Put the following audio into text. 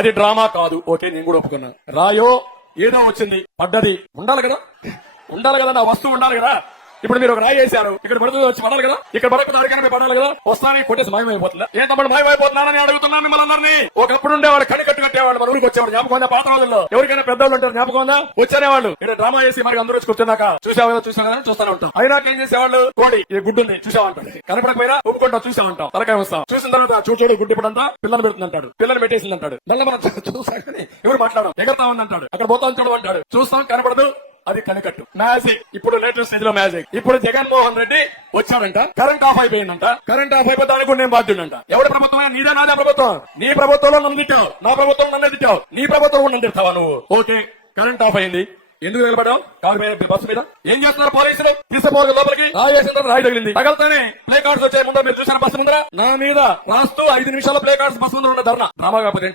అది డ్రామా కాదు. ఓకే, నేను కూడా ఒప్పుకున్నా. రాయో ఏదో వచ్చింది, పడ్డది, ఉండాలి కదా, ఉండాలి కదా, నా వస్తువు ఉండాలి కదా. ఇప్పుడు మీరు ఒక రాయి వేశారు, ఇక్కడ పడుతుంది, వచ్చి పడాలి కదా, ఇక్కడ పడక దానికైనా పడాలి కదా. వస్తానే కొట్టేసి మాయమైపోతుందా? ఏం తమ్ముడు మాయమైపోతున్నానని అడుగుతున్నాను మిమ్మల్ని అందరినీ. ఒకప్పుడు ఉండేవాడు, కని కట్టు కట్టేవాళ్ళు, మన ఊరికి వచ్చేవాడు. జ్ఞాపకం ఉందా? పాత రోజుల్లో ఎవరికైనా పెద్దవాళ్ళు ఉంటారు, జ్ఞాపకం ఉందా? వచ్చేవాళ్ళు ఇక్కడ డ్రామా చేసి మరి అందరూ వచ్చి కూర్చున్నాక చూసావు కదా, చూస్తూనే ఉంటాం. అయినా ఏం చేసేవాళ్ళు, కోడి ఈ గుడ్డు ఉంది చూసామంటాడు, కనపడకపోయినా ఒప్పుకుంటాం, చూసామంటాం, తలకాయ వస్తాం. చూసిన తర్వాత చూడు గుడ్డు ఇప్పుడంతా పిల్లలు పెడుతుంది అంటాడు, పిల్లలు పెట్టేసింది అంటాడు. మళ్ళీ మనం చూసాకని ఎవరు మాట్లాడడం, ఎగరతా ఉంది అంటాడు, అక్కడ పోతాం చూడడం అంటాడు. చూస్తాం, కనపడదు, అది కనికట్టు. మ్యాజిక్. ఇప్పుడు లేటెస్ట్ స్టేజ్ లో మ్యాజిక్. ఇప్పుడు జగన్మోహన్ రెడ్డి వచ్చాడంట, కరెంట్ ఆఫ్ అయిపోయిందంట. కరెంట్ ఆఫ్ అయిపోతానికి కూడా నేను బాధ్యుడంట. ఎవరి ప్రభుత్వం? నీదే నాదే ప్రభుత్వం. నీ ప్రభుత్వంలో నన్ను తిట్టావు, నా ప్రభుత్వం నన్నే తిట్టావు, నీ ప్రభుత్వం నన్ను తిడతావా నువ్వు? ఓకే, కరెంట్ ఆఫ్ అయింది, ఎందుకు నిలబడ్డావు? కారు మీద, బస్సు మీద ఏం చేస్తున్నారు పోలీసులు? తీసుకుపోవాలి లోపలికి. రాయి తగిలింది, తగలతోనే ప్లే కార్డ్స్ వచ్చాయి. ముందు మీరు చూసారు బస్సు ముందర నా మీద రాస్తూ 5 నిమిషాల ప్లే కార్డ్స్ బస్సు ముందర ఉన్న ధర్నా. డ్రామా కాకపోతే